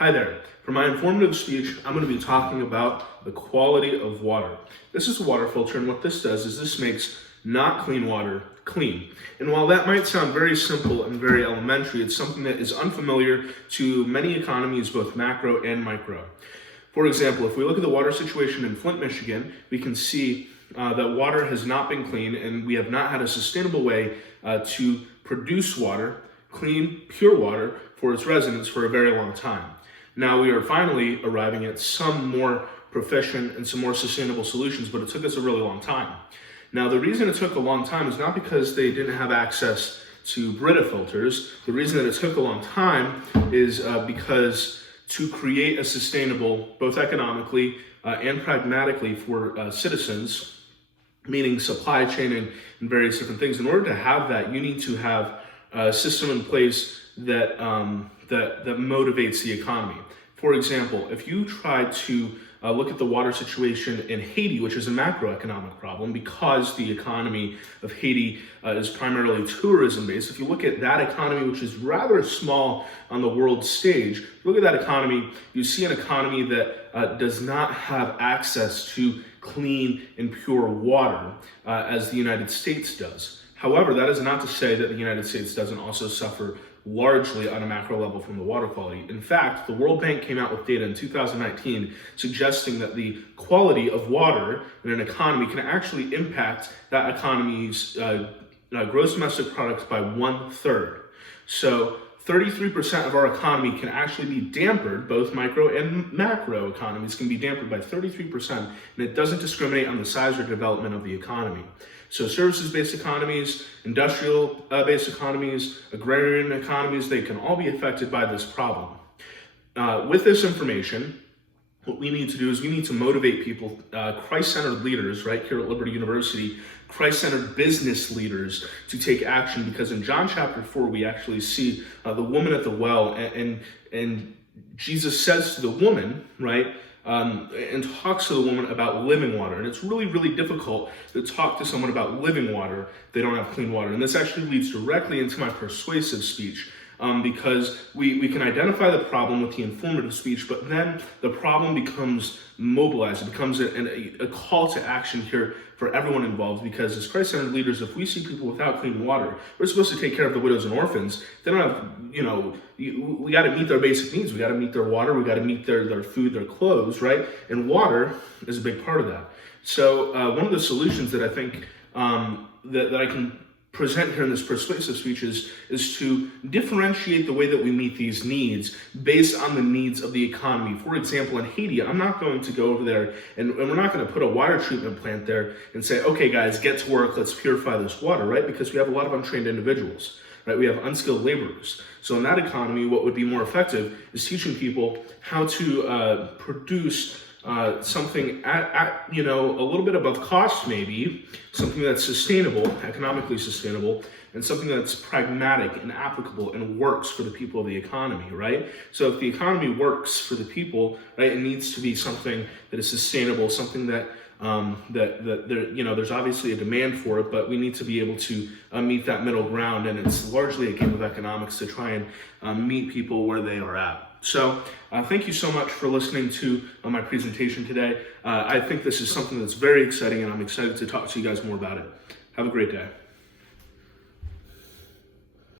Hi there. For my informative speech, I'm going to be talking about the quality of water. This is a water filter, and what this does is this makes not clean water clean. And while that might sound very simple and very elementary, it's something that is unfamiliar to many economies, both macro and micro. For example, if we look at the water situation in Flint, Michigan, we can see that water has not been clean, and we have not had a sustainable way to produce water, clean, pure water, for its residents for a very long time. Now we are finally arriving at some more proficient and some more sustainable solutions, but it took us a really long time. Now the reason it took a long time is not because they didn't have access to Brita filters. The reason that it took a long time is because to create a sustainable, both economically and pragmatically for citizens, meaning supply chain and various different things, in order to have that, you need to have a system in place that motivates the economy. For example, if you try to look at the water situation in Haiti, which is a macroeconomic problem because the economy of Haiti is primarily tourism-based. If you look at that economy, which is rather small on the world stage, look at that economy, you see an economy that does not have access to clean and pure water as the United States does. However, that is not to say that the United States doesn't also suffer largely on a macro level from the water quality. In fact, the World Bank came out with data in 2019 suggesting that the quality of water in an economy can actually impact that economy's gross domestic product by 1/3. So 33% of our economy can actually be dampered, both micro and macro economies can be dampered by 33%, and it doesn't discriminate on the size or development of the economy. So services-based economies, industrial-based economies, agrarian economies, they can all be affected by this problem. With this information, what we need to do is we need to motivate people, Christ-centered leaders, right here at Liberty University, Christ-centered business leaders to take action, because in John chapter 4, we actually see the woman at the well, and Jesus says to the woman, right, and talks to the woman about living water. And it's really, really difficult to talk to someone about living water if they don't have clean water. And this actually leads directly into my persuasive speech. Because we can identify the problem with the informative speech, but then the problem becomes mobilized. It becomes a call to action here for everyone involved, because as Christ-centered leaders, if we see people without clean water, we're supposed to take care of the widows and orphans. They don't have, we got to meet their basic needs. We got to meet their water. We got to meet their food, their clothes, right? And water is a big part of that. So one of the solutions that I think that I can present here in this persuasive speech is to differentiate the way that we meet these needs based on the needs of the economy. For example, in Haiti, I'm not going to go over there and we're not going to put a water treatment plant there and say, okay guys, get to work, let's purify this water, right? Because we have a lot of untrained individuals, right? We have unskilled laborers. So in that economy, what would be more effective is teaching people how to produce something at a little bit above cost, maybe something that's sustainable, economically sustainable, and something that's pragmatic and applicable and works for the people of the economy, right? So if the economy works for the people, right, it needs to be something that is sustainable, something that there's obviously a demand for it, but we need to be able to meet that middle ground, and it's largely a game of economics to try and meet people where they are at. So thank you so much for listening to my presentation today. I think this is something that's very exciting, and I'm excited to talk to you guys more about it. Have a great day.